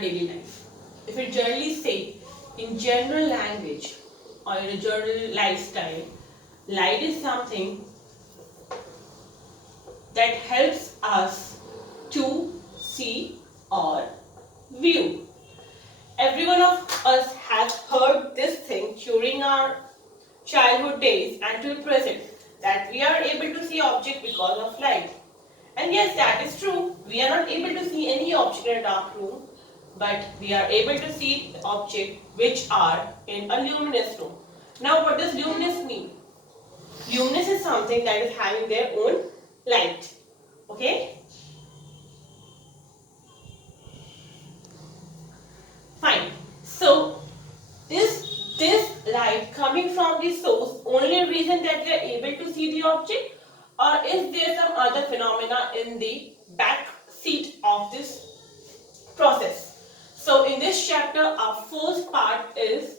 daily life. If we generally say in general language or in a general lifestyle, light is something that helps us to see or view. Every one of us has heard this thing during our childhood days and till present, that we are able to see object because of light. And yes, that is true. We are not able to see any object in a dark room, but we are able to see objects which are in a luminous room. Now, what does luminous mean? Luminous is something that is having their own light. Okay? Fine. So, is this light coming from the source only reason that we are able to see the object, or is there some other phenomena in the back seat of this process? So in this chapter, our first part is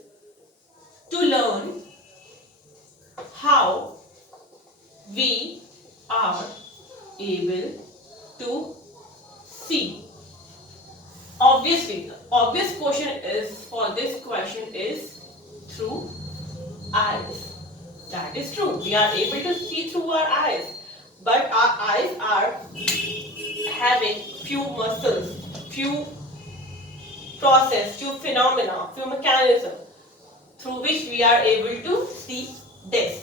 to learn how we are able to see. Obviously, the obvious question is for this question is through eyes. That is true. We are able to see through our eyes, but our eyes are having few muscles, few process, few phenomena, few mechanisms through which we are able to see this.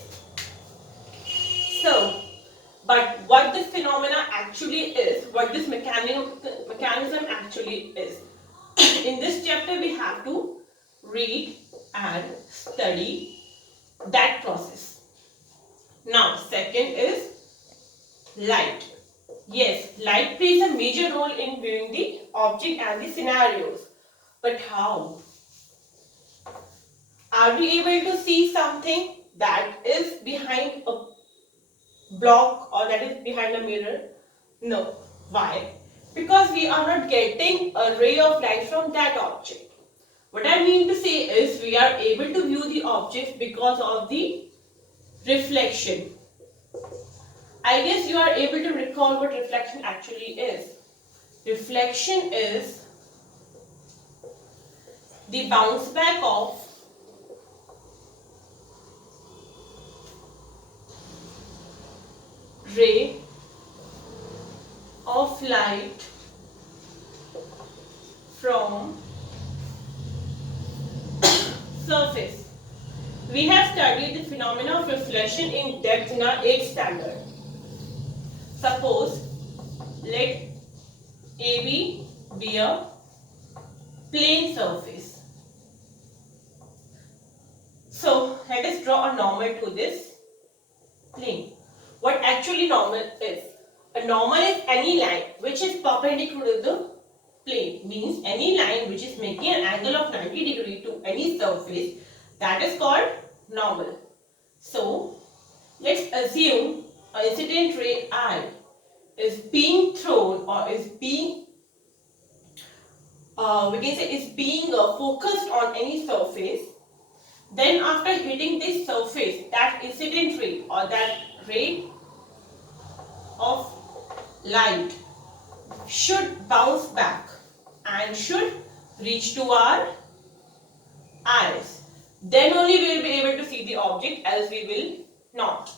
So, but what this phenomena actually is, what this mechanism actually is, in this chapter we have to read and study that process. Now, second is light. Yes, light plays a major role in viewing the object and the scenarios. But how? Are we able to see something that is behind a block or that is behind a mirror? No. Why? Because we are not getting a ray of light from that object. What I mean to say is we are able to view the object because of the reflection. I guess you are able to recall what reflection actually is. Reflection is the bounce back of ray of light from surface. We have studied the phenomena of reflection in depth in our 8th standard. Suppose let AB be a plane surface. So let us draw a normal to this plane. What actually normal is? A normal is any line which is perpendicular to the plane, means any line which is making an angle of 90 degree to any surface, that is called normal. So let's assume an incident ray I is being thrown or is being focused on any surface. Then after hitting this surface, that incident ray or that ray of light should bounce back and should reach to our eyes. Then only we will be able to see the object, else we will not.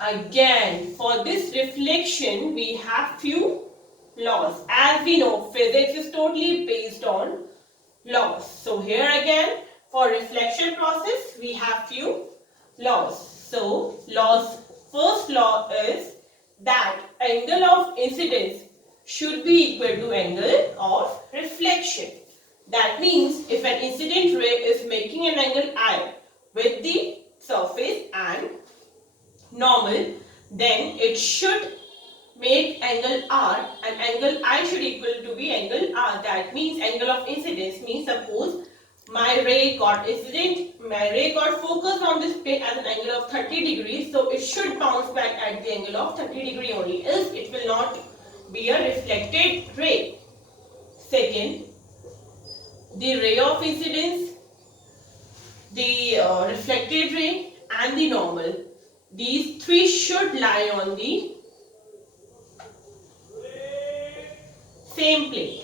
Again, for this reflection we have few laws. As we know, physics is totally based on laws. So here again, for reflection process we have few laws. So laws, first law is that angle of incidence should be equal to angle of reflection. That means if an incident ray is making an angle I with the surface and normal, then it should make angle R and angle I should equal to be angle R. That means angle of incidence means suppose my ray got focused on this plane at an angle of 30 degrees, so it should bounce back at the angle of 30 degree only, else it will not be a reflected ray. Second, the ray of incidence, the reflected ray and the normal, these three should lie on the same plane.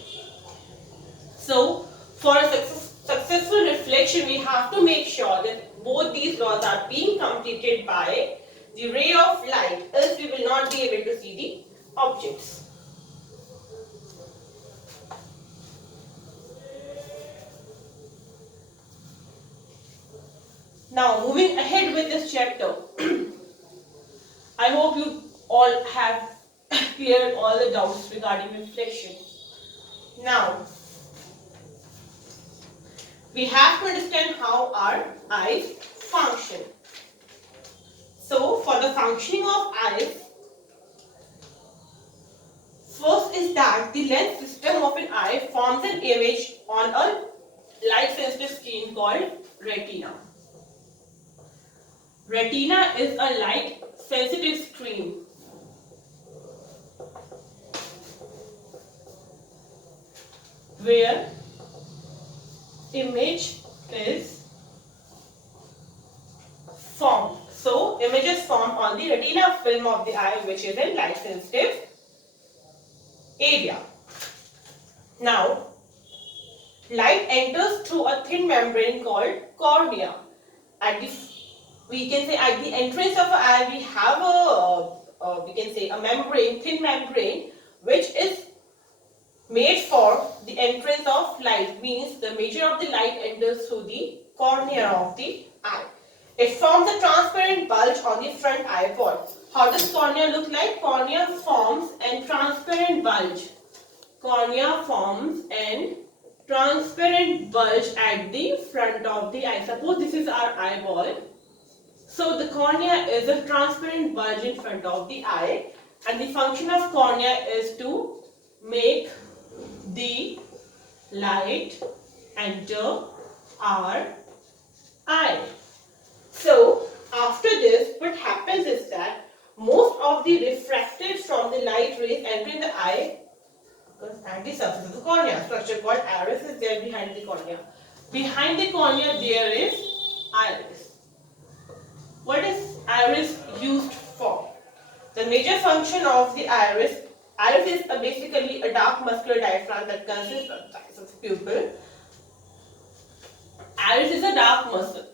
So for a successful reflection, we have to make sure that both these laws are being completed by the ray of light, else we will not be able to see the objects. Now moving ahead with this chapter, I hope you all have cleared all the doubts regarding reflection. Now we have to understand how our eyes function. So for the functioning of eyes, first is that the lens system of an eye forms an image on a light sensitive screen called retina. Retina is a light sensitive screen where image is formed. So image is formed on the retina film of the eye, which is a light sensitive area. Now light enters through a thin membrane called cornea. We can say at the entrance of an eye we have a membrane, thin membrane, which is made for the entrance of light, means the major of the light enters through the cornea of the eye. It forms a transparent bulge on the front eyeball. How does cornea look like? Cornea forms a transparent bulge. Cornea forms a transparent bulge at the front of the eye. Suppose this is our eyeball. So the cornea is a transparent bulge in front of the eye, and the function of cornea is to make the light enter our eye. So after this, what happens is that most of the refracted from the light rays entering the eye, because at the surface of the cornea, structure called iris is there behind the cornea. Behind the cornea there is iris. What is iris used for? The major function of the iris is basically a dark muscular diaphragm that consists of the size of the pupil. Iris is a dark muscle.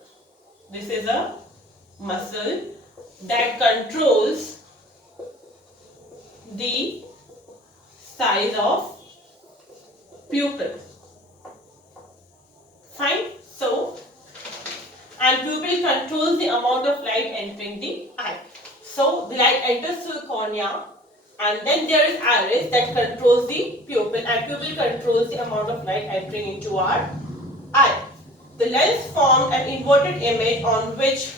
This is a muscle that controls the size of pupil. Fine. So, and pupil controls the amount of light entering the eye. So the light enters through the cornea, and then there is iris that controls the pupil, and pupil controls the amount of light entering into our eye. The lens formed an inverted image on which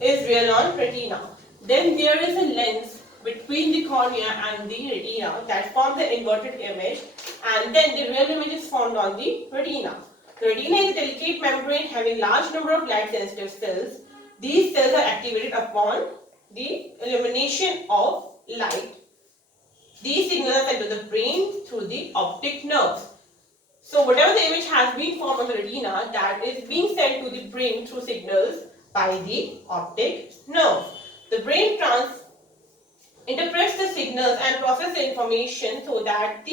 is real on retina. Then there is a lens between the cornea and the retina that forms the inverted image, and then the real image is formed on the retina. The retina is a delicate membrane having large number of light sensitive cells. These cells are activated upon the illumination of light. These signals are sent to the brain through the optic nerves. So whatever the image has been formed on the retina, that is being sent to the brain through signals by the optic nerve. The brain interprets the signals and processes the information so that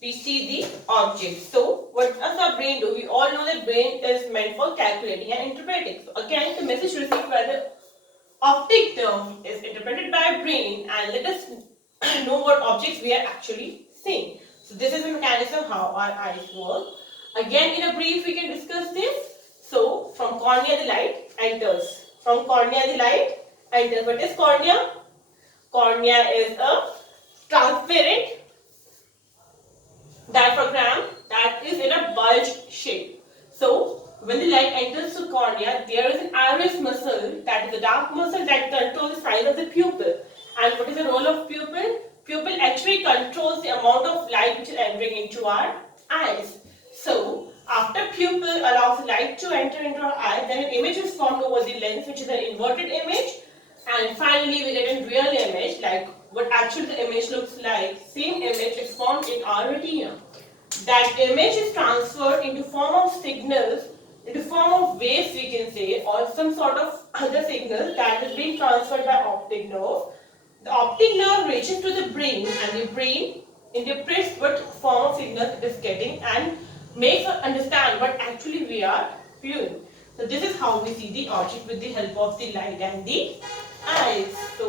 we see the object. So what does our brain do? We all know that brain is meant for calculating and interpreting. So again, the message received by the optic nerve is interpreted by brain and let us know what objects we are actually seeing. So this is the mechanism how our eyes work. Again, in a brief, we can discuss this. So from cornea the light enters. From cornea the light enters. What is cornea? Cornea is a transparent diaphragm that is in a bulge shape. So when the light enters the cornea, there is an iris muscle, that is a dark muscle that controls the size of the pupil. And what is the role of pupil? Pupil actually controls the amount of light which is entering into our eyes. So after pupil allows light to enter into our eye, then an image is formed over the lens, which is an inverted image, and finally we get a real image, like what actually the image looks like. Same image is formed in our retina. That image is transferred into form of signals, into form of waves we can say, or some sort of other signals that is being transferred by optic nerve. The optic nerve reaches to the brain, and the brain interprets what form of signal it is getting and makes us understand what actually we are viewing. So this is how we see the object with the help of the light and the eyes. So